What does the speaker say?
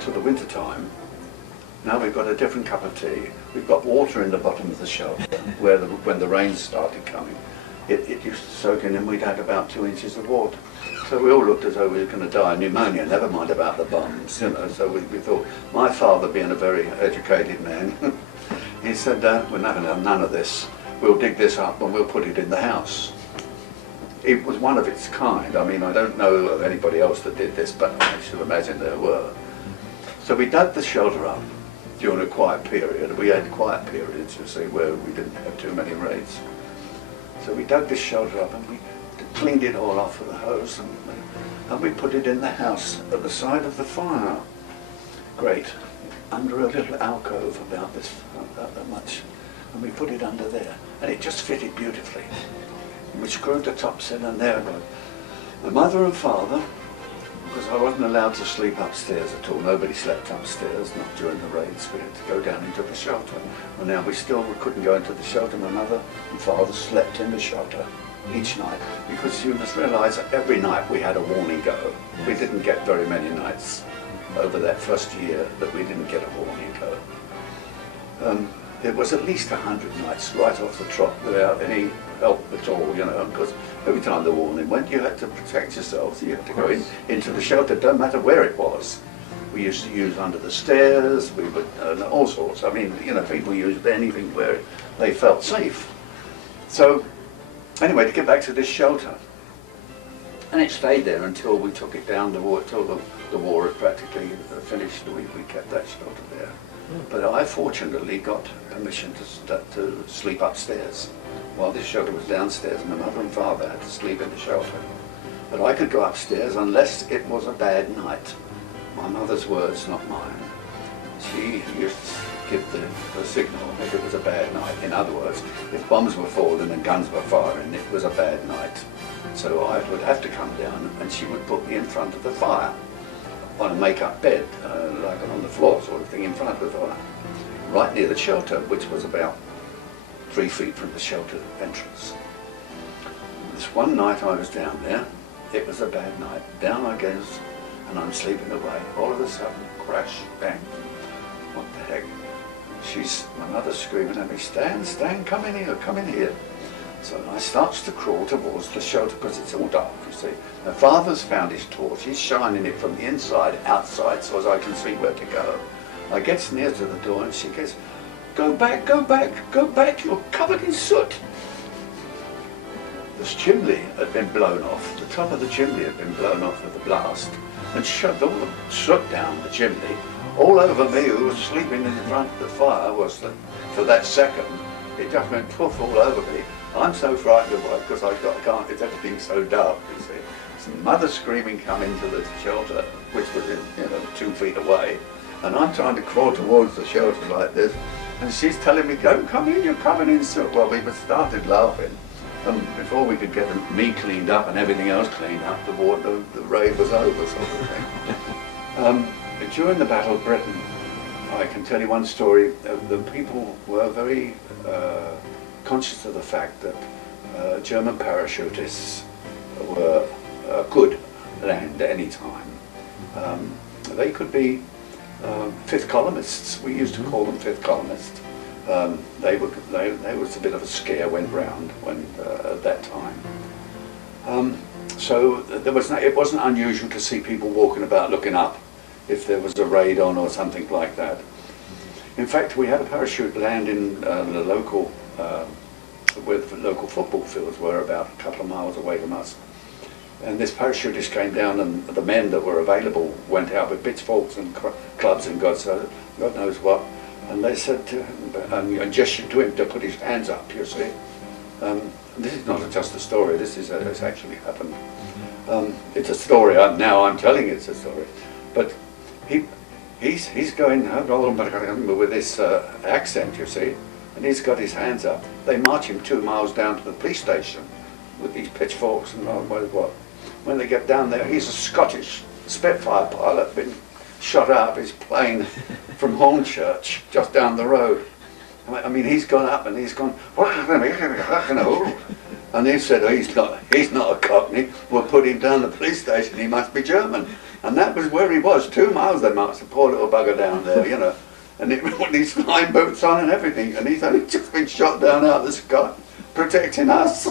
got to the winter time, now we've got a different cup of tea. We've got water in the bottom of the shelter where when the rain started coming. It used to soak in and we'd had about 2 inches of water. So we all looked as though we were going to die of pneumonia, never mind about the bombs, you know. So we thought, my father being a very educated man, he said, we're not going to have none of this. We'll dig this up and we'll put it in the house. It was one of its kind. I mean, I don't know of anybody else that did this, but I should imagine there were. So we dug the shelter up during a quiet period. We had quiet periods, you see, where we didn't have too many raids. So we dug this shelter up and we cleaned it all off with a hose and we put it in the house at the side of the fire. Great. Under a little alcove about that much. And we put it under there. And it just fitted beautifully. We screwed the tops in and there it was. My mother and father, because I wasn't allowed to sleep upstairs at all. Nobody slept upstairs, not during the raids. We had to go down into the shelter. Well, now we couldn't go into the shelter. My mother and father slept in the shelter each night, because you must realise that every night we had a warning go. We didn't get very many nights over that first year that we didn't get a warning go. It was at least 100 nights right off the trot without any help at all, you know, because every time the warning went, you had to protect yourselves. You had to go into the shelter, don't matter where it was. We used to use under the stairs, we would, all sorts. I mean, you know, people used anything where they felt safe. So, anyway, to get back to this shelter, and it stayed there until we took it down, until the war had practically finished. We kept that shelter there. But I fortunately got permission to sleep upstairs while this shelter was downstairs. My mother and father had to sleep in the shelter. But I could go upstairs unless it was a bad night. My mother's words, not mine. She used to give the signal if it was a bad night. In other words, if bombs were falling and guns were firing, it was a bad night. So I would have to come down and she would put me in front of the fire on a make-up bed, like on the floor sort of thing, in front of the fire, right near the shelter, which was about 3 feet from the shelter entrance. This one night I was down there, it was a bad night. Down I goes, and I'm sleeping away. All of a sudden, crash, bang. What the heck? My mother's screaming at me, Stan, come in here. So I starts to crawl towards the shelter because it's all dark, you see. My father's found his torch. He's shining it from the inside outside so as I can see where to go. I gets near to the door and she goes, go back, you're covered in soot. This chimney had been blown off. The top of the chimney had been blown off with the blast and shoved all the soot down the chimney. All over me, who was sleeping in front of the fire, for that second, it just went poof all over me. I'm so frightened of it because I can't, it's everything so dark, you see. So mother screaming come into the shelter, which was 2 feet away, and I'm trying to crawl towards the shelter like this, and she's telling me, don't come in, you're covered in soot. Well, we started laughing, and before we could get me cleaned up and everything else cleaned up, the raid was over, sort of thing. During the Battle of Britain, I can tell you one story. The people were very conscious of the fact that German parachutists could land at any time. They could be fifth columnists. We used to call them fifth columnists. They was a bit of a scare went round at that time. So it wasn't unusual to see people walking about looking up if there was a raid on or something like that. In fact, we had a parachute land in the local, where the local football fields were, about a couple of miles away from us. And this parachutist came down, and the men that were available went out with pitchforks and clubs and God knows what. And they said to him, and gestured to him to put his hands up, you see. This is not just a story, it's actually happened. It's a story, now I'm telling it's a story. But he's going with this accent, you see, and he's got his hands up. They march him 2 miles down to the police station with these pitchforks and what. When they get down there, he's a Scottish Spitfire pilot, been shot out of his plane from Hornchurch, just down the road. I mean, he's gone up and he's gone, And he said, oh, he's not a Cockney, we'll put him down the police station, he must be German. And that was where he was, 2 miles they marched, the poor little bugger down there, you know. And with these flying boots on and everything, and he's only just been shot down out of the sky, protecting us.